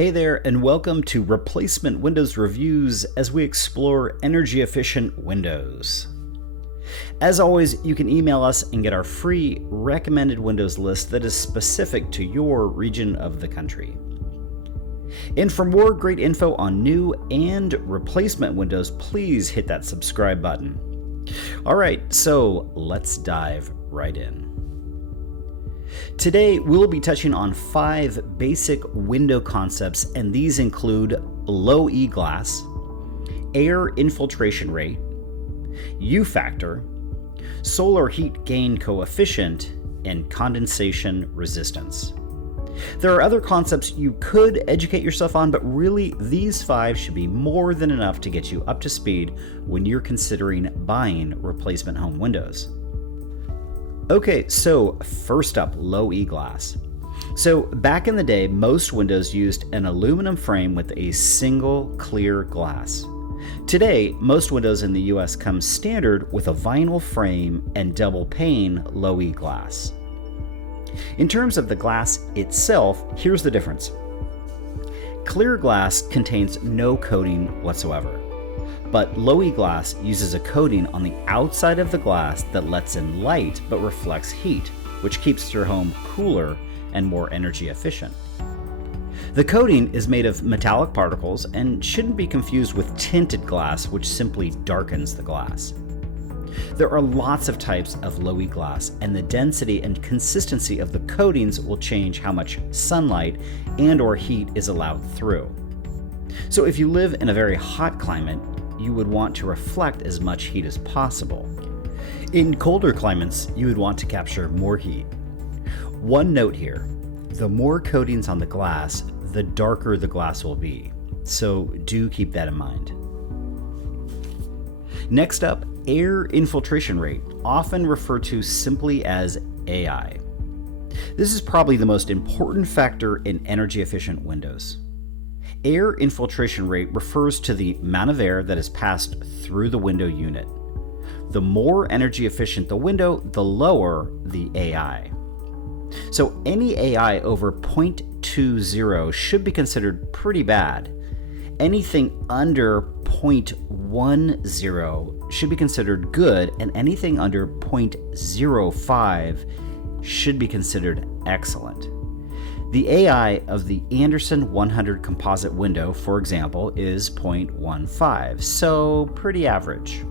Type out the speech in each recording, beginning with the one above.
Hey there, and welcome to Replacement Windows Reviews as we explore energy efficient windows. As always, you can email us and get our free recommended Windows list that is specific to your region of the country. And for more great info on new and replacement windows, please hit that subscribe button. Alright, so let's dive right in. Today, we'll be touching on 5 basic window concepts, and these include low E glass, air infiltration rate, U factor, solar heat gain coefficient, and condensation resistance. There are other concepts you could educate yourself on, but really these 5 should be more than enough to get you up to speed when you're considering buying replacement home windows. Okay, so first up, low E glass. So back in the day, most windows used an aluminum frame with a single clear glass. Today, most windows in the US come standard with a vinyl frame and double pane low E glass. In terms of the glass itself, here's the difference. Clear glass contains no coating whatsoever. But low E glass uses a coating on the outside of the glass that lets in light but reflects heat, which keeps your home cooler and more energy efficient. The coating is made of metallic particles and shouldn't be confused with tinted glass, which simply darkens the glass. There are lots of types of low E glass, and the density and consistency of the coatings will change how much sunlight and/or heat is allowed through. So if you live in a very hot climate, you would want to reflect as much heat as possible. In colder climates, you would want to capture more heat. One note here, the more coatings on the glass, the darker the glass will be, so do keep that in mind. Next up, air infiltration rate, often referred to simply as AI. This is probably the most important factor in energy efficient windows. Air infiltration rate refers to the amount of air that is passed through the window unit. The more energy efficient the window, the lower the AI. So any AI over 0.20 should be considered pretty bad. Anything under 0.10 should be considered good, and anything under 0.05 should be considered excellent. The AI of the Anderson 100 composite window, for example, is 0.15, so pretty average.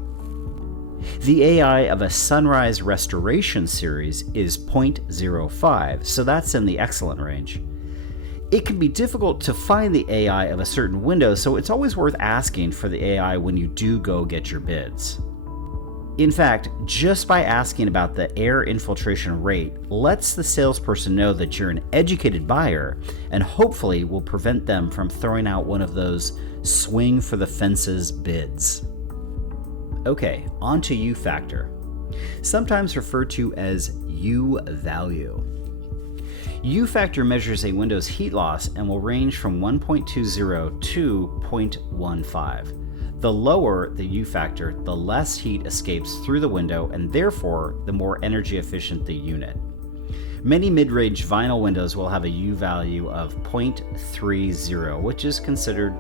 The AI of a Sunrise Restoration series is 0.05, so that's in the excellent range. It can be difficult to find the AI of a certain window, so it's always worth asking for the AI when you do go get your bids. In fact, just by asking about the air infiltration rate lets the salesperson know that you're an educated buyer and hopefully will prevent them from throwing out one of those swing for the fences bids. Okay, on to U factor, sometimes referred to as U value. U factor measures a window's heat loss and will range from 1.20 to 0.15. The lower the U factor, the less heat escapes through the window, and therefore the more energy efficient the unit. Many mid-range vinyl windows will have a U value of 0.30, which is considered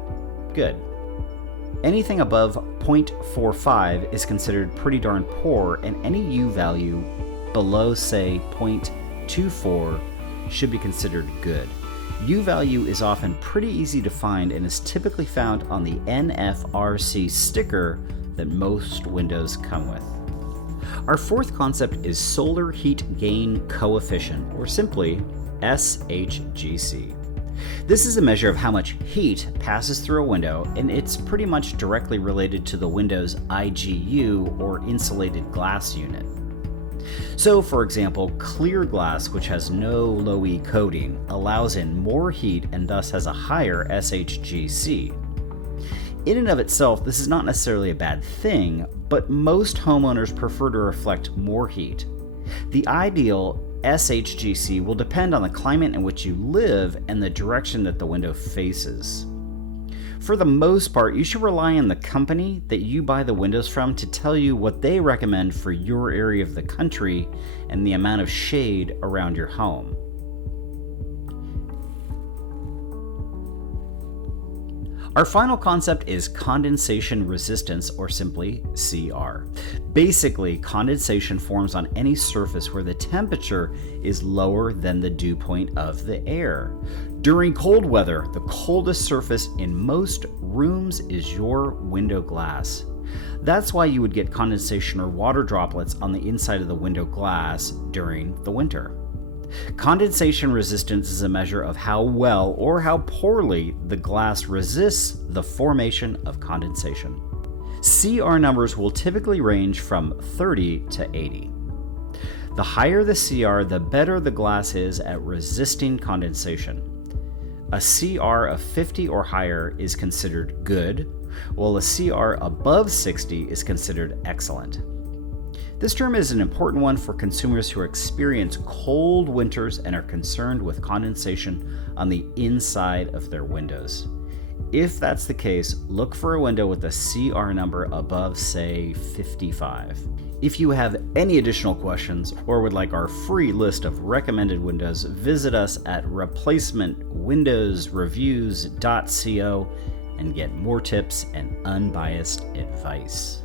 good. Anything above 0.45 is considered pretty darn poor, and any U value below, say, 0.24 should be considered good. U value is often pretty easy to find and is typically found on the NFRC sticker that most windows come with. Our fourth concept is solar heat gain coefficient, or simply SHGC. This is a measure of how much heat passes through a window, and it's pretty much directly related to the window's IGU, or insulated glass unit. So, for example, clear glass, which has no low E coating, allows in more heat and thus has a higher SHGC. In and of itself, this is not necessarily a bad thing, but most homeowners prefer to reflect more heat. The ideal SHGC will depend on the climate in which you live and the direction that the window faces. For the most part, you should rely on the company that you buy the windows from to tell you what they recommend for your area of the country and the amount of shade around your home. Our final concept is condensation resistance, or simply CR. Basically, condensation forms on any surface where the temperature is lower than the dew point of the air. During cold weather, the coldest surface in most rooms is your window glass. That's why you would get condensation or water droplets on the inside of the window glass during the winter. Condensation resistance is a measure of how well or how poorly the glass resists the formation of condensation. CR numbers will typically range from 30 to 80. The higher the CR, the better the glass is at resisting condensation. A CR of 50 or higher is considered good, while a CR above 60 is considered excellent. This term is an important one for consumers who experience cold winters and are concerned with condensation on the inside of their windows. If that's the case, look for a window with a CR number above, say, 55. If you have any additional questions or would like our free list of recommended windows, visit us at replacementwindowsreviews.co and get more tips and unbiased advice.